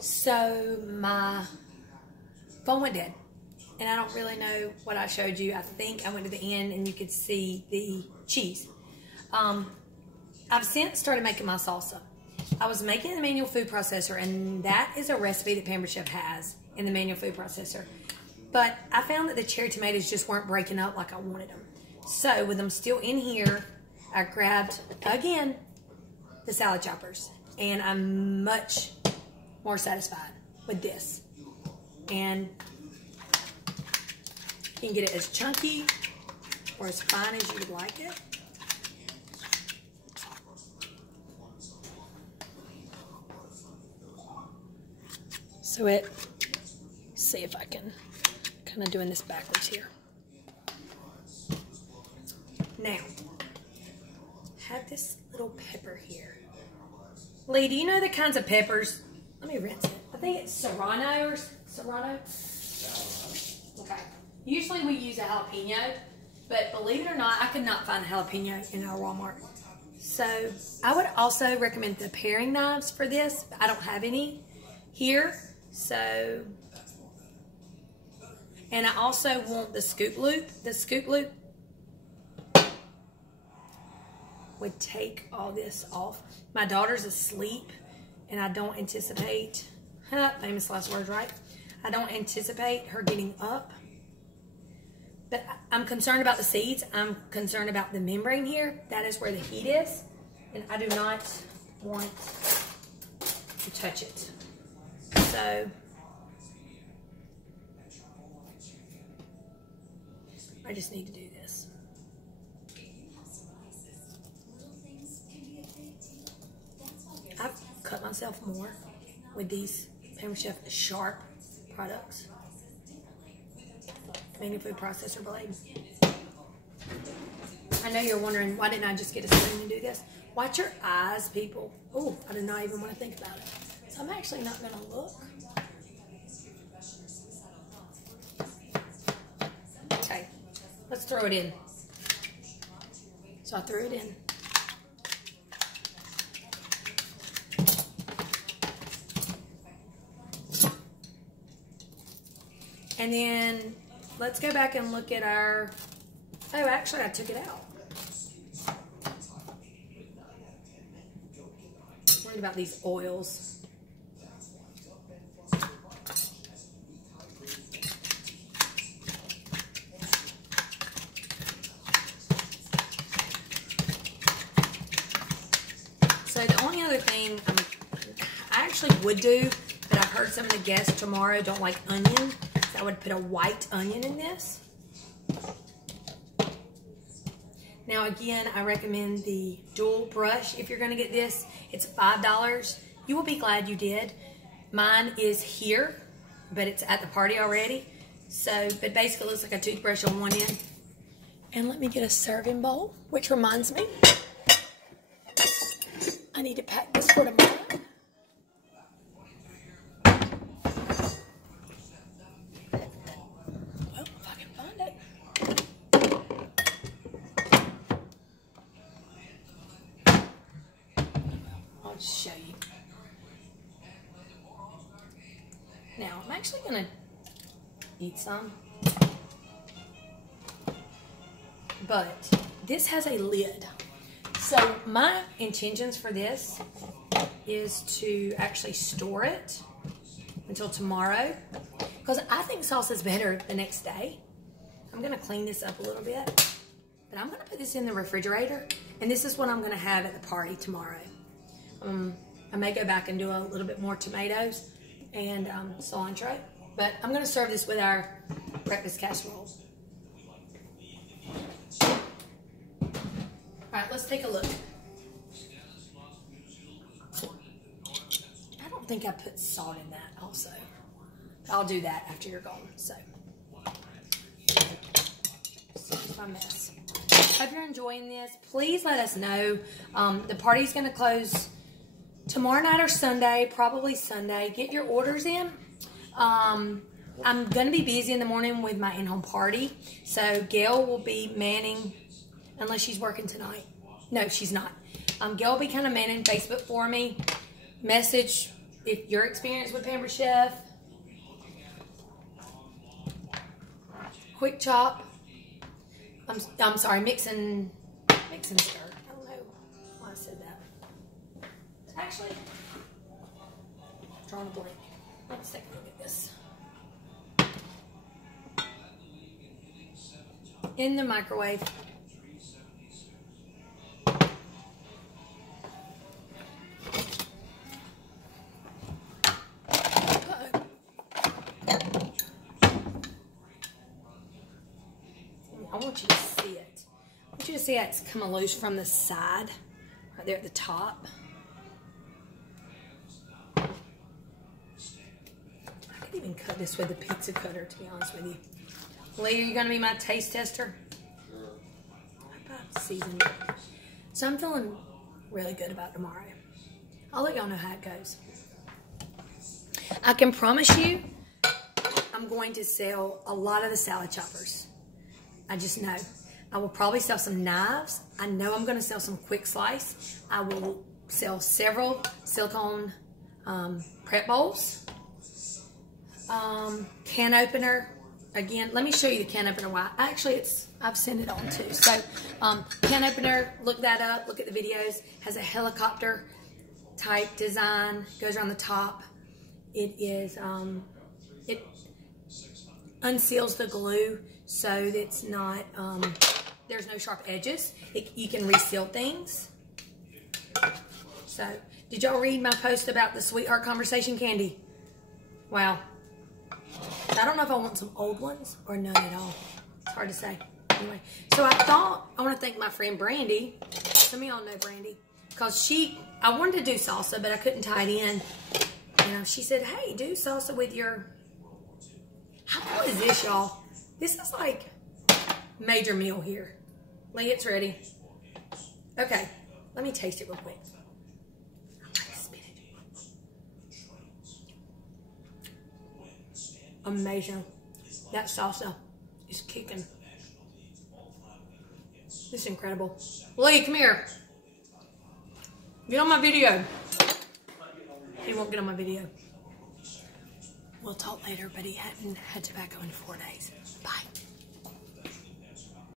So my phone went dead, and I don't really know what I showed you. I think I went to the end and you could see the cheese. I've since started making my salsa. I was making the manual food processor, and that is a recipe that Pampered Chef has in the manual food processor. But I found that the cherry tomatoes just weren't breaking up like I wanted them. So with them still in here, I grabbed, again, the salad choppers. And I'm much more satisfied with this. And you can get it as chunky or as fine as you would like it. So see if I can kind of doing this backwards here. Now, have this little pepper here. Lee, do you know the kinds of peppers? Let me rinse it. I think it's serrano or serrano. Okay. Usually we use a jalapeno, but believe it or not, I could not find a jalapeno in our Walmart. So I would also recommend the paring knives for this. I don't have any here. So, and I also want the scoop loop. The scoop loop would take all this off. My daughter's asleep, and I don't anticipate, famous last words, right? I don't anticipate her getting up. But I'm concerned about the seeds. I'm concerned about the membrane here. That is where the heat is, and I do not want to touch it. So I just need to do this. I've cut myself more with these Pampered Chef Sharp products. Manual food processor blade. I know you're wondering, why didn't I just get a spoon and do this? Watch your eyes, people. Oh, I do not even want to think about it. So I'm actually not going to look. Okay, let's throw it in. So I threw it in. And then let's go back and look at our, oh, actually I took it out. Worried about these oils. So the only other thing I actually would do, but I've heard some of the guests tomorrow don't like onion. I would put a white onion in this. Now again, I recommend the dual brush. If you're going to get this, it's $5. You will be glad you did. Mine is here, but it's at the party already. So, but basically it looks like a toothbrush on one end. And let me get a serving bowl, which reminds me, I need to pack this for tomorrow. Show you. Now, I'm actually going to eat some. But this has a lid. So my intentions for this is to actually store it until tomorrow. Because I think salsa is better the next day. I'm going to clean this up a little bit. But I'm going to put this in the refrigerator. And this is what I'm going to have at the party tomorrow. I may go back and do a little bit more tomatoes and cilantro, but I'm going to serve this with our breakfast casserole. All right, let's take a look. I don't think I put salt in that also. I'll do that after you're gone, so. Excuse my mess. Hope you're enjoying this. Please let us know. The party's going to close tomorrow night or Sunday, probably Sunday. Get your orders in. I'm going to be busy in the morning with my in-home party. So Gail will be manning, unless she's working tonight. No, she's not. Gail will be kind of manning Facebook for me. Message if you're experienced with Pampered Chef, quick chop. I'm sorry, mix and stir. I don't know why I said that. Actually, drawing a blank. Let's take a look at this. In the microwave. I want you to see it. I want you to see how it's coming loose from the side, right there at the top. I could even cut this with a pizza cutter, to be honest with you. Lee, are you going to be my taste tester? Sure. How about seasoned? So I'm feeling really good about tomorrow. I'll let y'all know how it goes. I can promise you, I'm going to sell a lot of the salad choppers. I just know. I will probably sell some knives. I know I'm going to sell some quick slice. I will sell several silicone prep bowls. Can opener. Again, let me show you the can opener. Why? Actually, I've sent it on too. So, can opener, look that up. Look at the videos. Has a helicopter type design. Goes around the top. It is, it unseals the glue so that it's not, there's no sharp edges. You can reseal things. So, did y'all read my post about the Sweetheart Conversation candy? Wow. I don't know if I want some old ones or none at all. It's hard to say. Anyway, so I want to thank my friend Brandy. Some of y'all know Brandy. Because I wanted to do salsa, but I couldn't tie it in. You know, she said, hey, do salsa with your... How cool is this, y'all? This is like major meal here. Lee, it's ready. Okay, let me taste it real quick. I like spinach. Amazing. That salsa is kicking. This is incredible. Lee, come here. Get on my video. He won't get on my video. We'll talk later, but he hadn't had tobacco in 4 days.